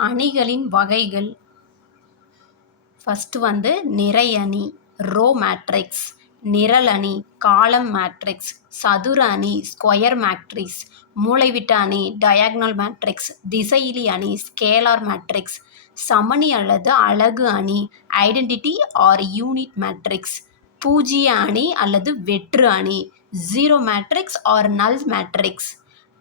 அணிகளின் வகைகள். ஃபஸ்ட்டு வந்து நிறை அணி ரோ மேட்ரிக்ஸ் நிரல் அணி காலம் மேட்ரிக்ஸ் சதுர அணி ஸ்கொயர் மேட்ரிக்ஸ் மூளைவிட்ட அணி டயக்னல் மேட்ரிக்ஸ் திசையிலி அணி ஸ்கேலார் மேட்ரிக்ஸ் சமணி அல்லது அழகு அணி ஐடென்டிட்டி ஆர் யூனிட் மேட்ரிக்ஸ் பூஜ்ய அணி அல்லது வெற்று அணி zero matrix or null matrix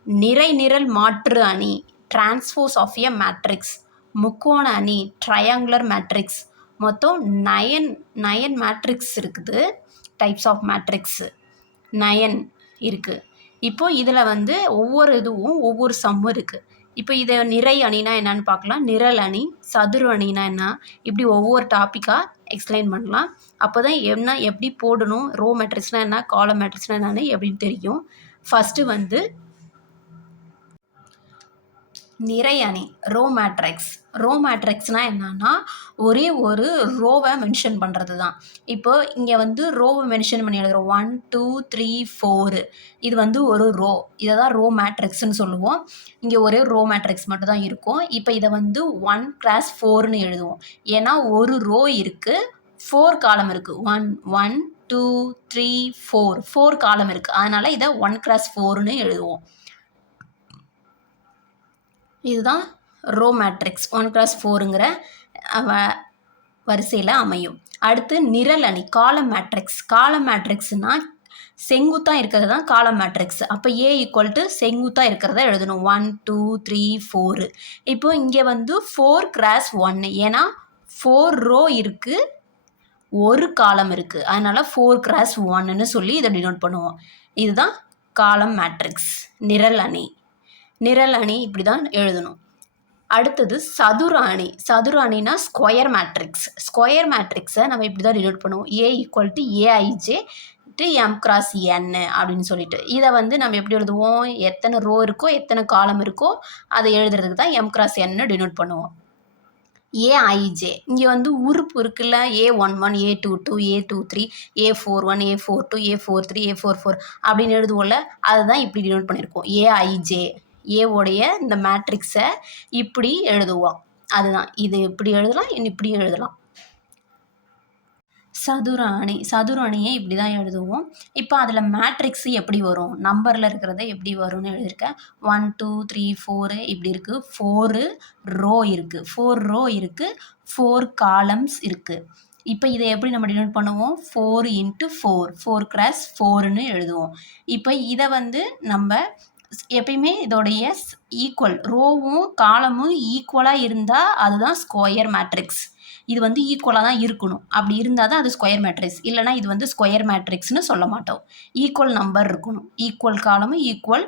நிறை நிரல் மாற்று அணி டிரான்ஸ்போஸ் ஆஃப் எ மேட்ரிக்ஸ் முக்கோண அணி ட்ரையாங்குலர் மேட்ரிக்ஸ் மொத்தம் நயன் நயன் மேட்ரிக்ஸ் இருக்குது. டைப்ஸ் ஆஃப் மேட்ரிக்ஸு நயன் இருக்குது இப்போது இதில் வந்து ஒவ்வொரு இதுவும் ஒவ்வொரு சம்மும் இருக்குது இப்போ இதை நிறை அணினா என்னன்னு பார்க்கலாம். நிரல் அணி சதுர அணினா என்ன? இப்படி ஒவ்வொரு டாப்பிக்காக எக்ஸ்பிளைன் பண்ணலாம். அப்போ தான் என்ன எப்படி போடணும் ரோ மேட்ரிக்ஸ்னால் என்ன காலம் மேட்ரிக்ஸ்னால் என்னன்னு எப்படின்னு தெரியும். ஃபஸ்ட்டு வந்து நிறையணி ரோ மேட்ரிக்ஸ். ரோ மேட்ரிக்ஸ்னால் என்னன்னா ஒரே ஒரு ரோவை மென்ஷன் பண்ணுறது தான் இப்போ இங்கே வந்து ரோவை மென்ஷன் பண்ணி எழுதுகிறோம் ஒன் டூ த்ரீ ஃபோரு இது வந்து ஒரு ரோ. இதை தான் ரோ மேட்ரிக்ஸ்னு சொல்லுவோம். இங்கே ஒரே ரோ மேட்ரிக்ஸ் மட்டும் தான் இருக்கும். இப்போ இதை வந்து ஒன் கிளாஸ் ஃபோர்னு எழுதுவோம். ஏன்னா ஒரு ரோ இருக்குது ஃபோர் காலம் இருக்குது one one two three four four காலம் இருக்குது அதனால் இதை ஒன் கிளாஸ் ஃபோர்னு எழுதுவோம். இதுதான் ரோ மேட்ரிக்ஸ். ஒன் கிளாஸ் ஃபோருங்கிற வரிசையில் அமையும். அடுத்து நிரல் அணி காலம் மேட்ரிக்ஸ். காலம் மேட்ரிக்ஸ்னால் செங்குத்தாக இருக்கிறது தான் காலம் மேட்ரிக்ஸ். அப்போ ஏ ஈக்குவல் டு செங்குத்தாக இருக்கிறத எழுதணும். ஒன் டூ த்ரீ ஃபோரு இப்போ இங்கே வந்து ஃபோர் கிராஸ் ஒன்று ஏன்னா ஃபோர் ரோ இருக்குது ஒரு காலம் இருக்குது அதனால் ஃபோர் கிராஸ் ஒன்னுன்னு சொல்லி இதை டினோட் பண்ணுவோம். இதுதான் காலம் மேட்ரிக்ஸ் நிரல் அணி. நிரல் அணி இப்படி தான் எழுதணும். அடுத்தது சதுர அணி. சதுர அணினா ஸ்கொயர் மேட்ரிக்ஸ் ஸ்கொயர் மேட்ரிக்ஸை நம்ம இப்படி தான் டினோட் பண்ணுவோம் A equal to a i j to m cross n அப்படின்னு சொல்லிட்டு. இதை வந்து நம்ம எப்படி எழுதுவோம்? எத்தனை ரோ இருக்கோ எத்தனை காலம் இருக்கோ அதை எழுதுறதுக்கு தான் எம் கிராஸ் என்னு டினோட் பண்ணுவோம். ஏஐஜே இங்கே வந்து உறுப்பு இருக்குல்ல? A one one a two two a two three a four one a four two a four three a four four அப்படின்னு எழுதுவோம்ல? அதுதான் இப்படி டினோட் பண்ணியிருக்கோம். ஏஐஜே ஏவோடைய இந்த மேட்ரிக்ஸை இப்படி எழுதுவோம். அதுதான். இது இப்படி எழுதலாம்? இப்படி எழுதலாம். சதுர அணி. சதுர அணியை இப்படி தான் எழுதுவோம். இப்போ அதில் மேட்ரிக்ஸ் எப்படி வரும்? நம்பரில் இருக்கிறத எப்படி வரும்னு எழுதியிருக்கேன். ஒன் டூ த்ரீ ஃபோரு இப்படி இருக்குது ஃபோரு ரோ இருக்குது ஃபோர் ரோ இருக்குது ஃபோர் காலம்ஸ் இருக்குது இப்போ இதை எப்படி நம்ம டினோட் பண்ணுவோம்? Four into four four cross ஃபோர்னு எழுதுவோம். இப்போ இதை வந்து நம்ம எப்பயுமே இதோடைய ஈக்குவல் ரோவும் காலமும் ஈக்குவலாக இருந்தால் அதுதான் ஸ்கொயர் மேட்ரிக்ஸ் இது வந்து ஈக்குவலாக தான் இருக்கணும். அப்படி இருந்தால் தான் அது ஸ்கொயர் மேட்ரிக்ஸ் இல்லைனா இது வந்து ஸ்கொயர் மேட்ரிக்ஸ்னு சொல்ல மாட்டோம். ஈக்குவல் நம்பர் இருக்கணும். ஈக்குவல் காலமும் ஈக்குவல்